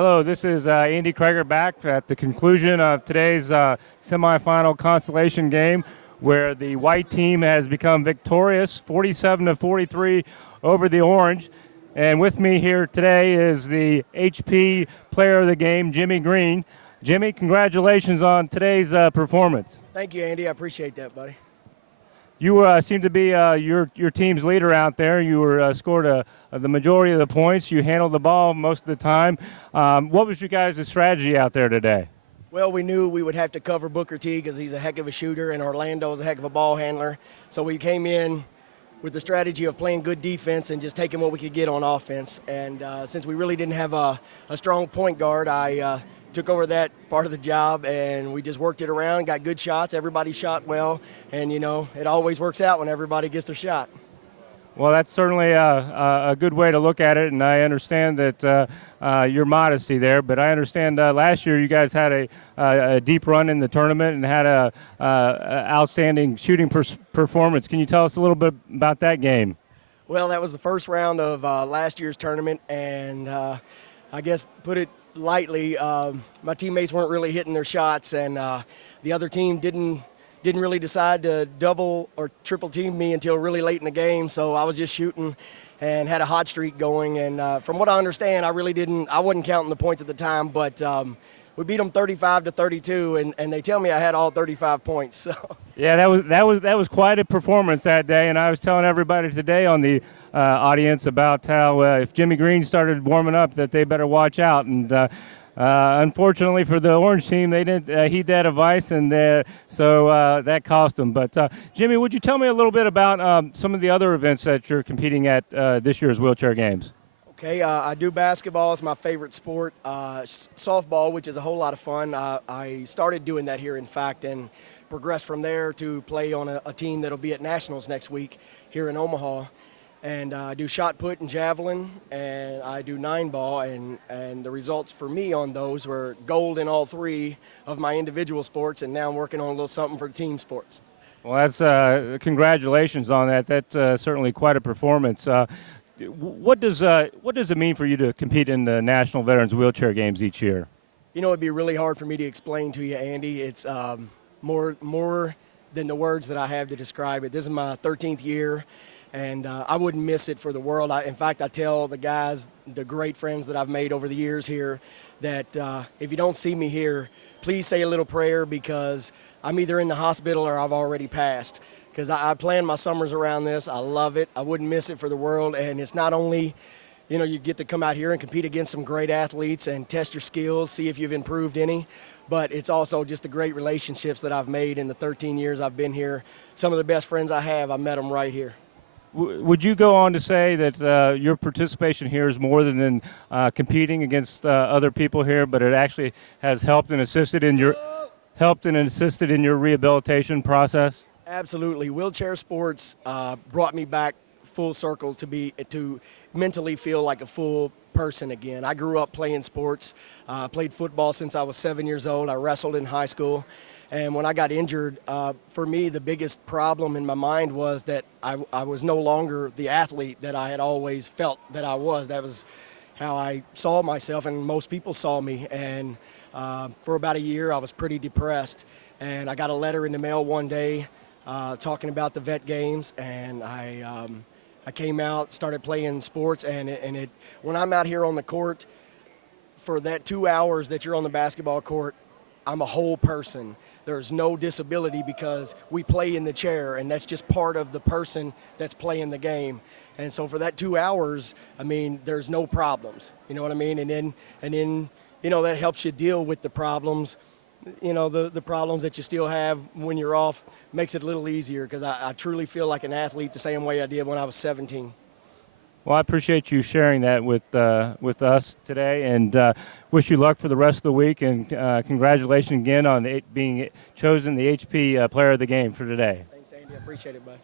Hello, this is Andy Krager back at the conclusion of today's semifinal consolation game where the white team has become victorious 47-43 over the orange. And with me here today is the HP player of the game, Jimmy Green. Jimmy, congratulations on today's performance. Thank you, Andy. I appreciate that, buddy. You seem to be your team's leader out there. You were scored the majority of the points. You handled the ball most of the time. What was your guys' strategy out there today? Well, we knew we would have to cover Booker T because he's a heck of a shooter, and Orlando's a heck of a ball handler. So we came in with the strategy of playing good defense and just taking what we could get on offense. And since we really didn't have a strong point guard, I took over that part of the job, and we just worked it around, got good shots. Everybody shot well, and, you know, it always works out when everybody gets their shot. Well, that's certainly a good way to look at it, and I understand that your modesty there, but I understand last year you guys had a deep run in the tournament and had a outstanding shooting performance. Can you tell us a little bit about that game? Well, that was the first round of last year's tournament, and I guess put it lightly, my teammates weren't really hitting their shots, and the other team didn't really decide to double or triple team me until really late in the game. So I was just shooting and had a hot streak going. And from what I understand, I wasn't counting the points at the time, but we beat them 35-32, and they tell me I had all 35 points. So. Yeah, that was quite a performance that day, and I was telling everybody today on the audience about how if Jimmy Green started warming up, that they better watch out. And unfortunately for the orange team, they didn't heed that advice, and so that cost them. But Jimmy, would you tell me a little bit about some of the other events that you're competing at this year's wheelchair games? Okay, I do basketball. It's my favorite sport. Softball, which is a whole lot of fun. I started doing that here, in fact, and progressed from there to play on a team that'll be at Nationals next week here in Omaha. And I do shot put and javelin, and I do 9-ball, and the results for me on those were gold in all three of my individual sports, and now I'm working on a little something for team sports. Well, that's congratulations on that. That's certainly quite a performance. What does it mean for you to compete in the National Veterans Wheelchair Games each year? You know, it'd be really hard for me to explain to you, Andy. It's more than the words that I have to describe it. This is my 13th year, and I wouldn't miss it for the world. In fact, I tell the guys, the great friends that I've made over the years here, that if you don't see me here, please say a little prayer, because I'm either in the hospital or I've already passed. Because I plan my summers around this. I love it. I wouldn't miss it for the world. And it's not only, you know, you get to come out here and compete against some great athletes and test your skills, see if you've improved any, but it's also just the great relationships that I've made in the 13 years I've been here. Some of the best friends I have, I met them right here. Would you go on to say that your participation here is more than competing against other people here, but it actually has helped and assisted in your rehabilitation process? Absolutely. Wheelchair sports brought me back full circle to mentally feel like a full person again. I grew up playing sports, played football since I was 7 years old. I wrestled in high school. And when I got injured, for me, the biggest problem in my mind was that I was no longer the athlete that I had always felt that I was. That was how I saw myself, and most people saw me. And for about a year, I was pretty depressed. And I got a letter in the mail one day talking about the vet games, and I came out, started playing sports, and when I'm out here on the court, for that 2 hours that you're on the basketball court, I'm a whole person. There's no disability because we play in the chair, and that's just part of the person that's playing the game. And so for that 2 hours, I mean, there's no problems. You know what I mean? And then you know, that helps you deal with the problems. You know, the problems that you still have when you're off makes it a little easier, because I truly feel like an athlete the same way I did when I was 17. Well, I appreciate you sharing that with us today, and wish you luck for the rest of the week, and congratulations again on being chosen the HP player of the game for today. Thanks, Andy. I appreciate it, bud.